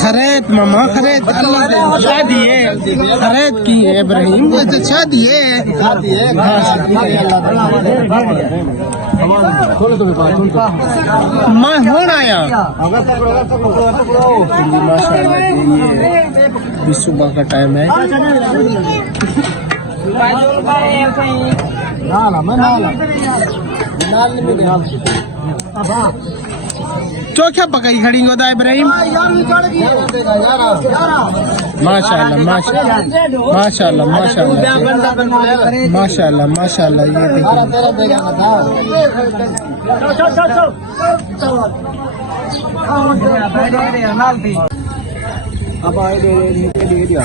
खरीद मामा खरीद शादी है खरीद की है इब्राहिम शादी है मैं हूँ आया सुबह का टाइम है चोखा पकाई खड़ी होता है इब्राहिम माशाल्लाह माशाल्लाह माशाल्लाह माशाल्लाह माशाल्लाह माशाल्लाह ये देखिए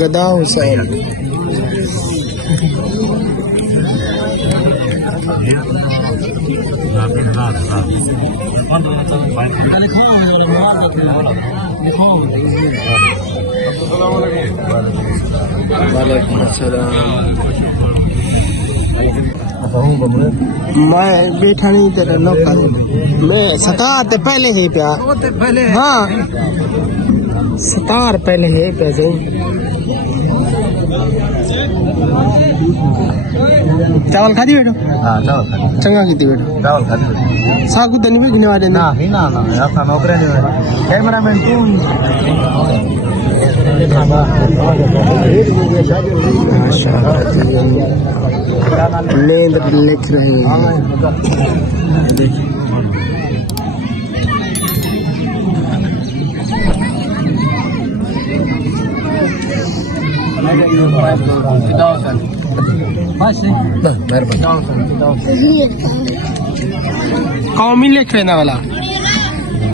गदा हुसैन वालेकुम अस्सलाम। मैं बैठा नहीं तेरा नौकर मैं सतार ते पहले ही प्या हाँ सतार पहले है प्या चावल खाती बेटो हाँ चावल चंगा की बेटो चावल खाती सागु तो नहीं भेजने वाले ना ही ना आपका नौकरी नहीं कैमरामैन लेंद लिख रहे हैं देखिए कौमी लिख लेना वाला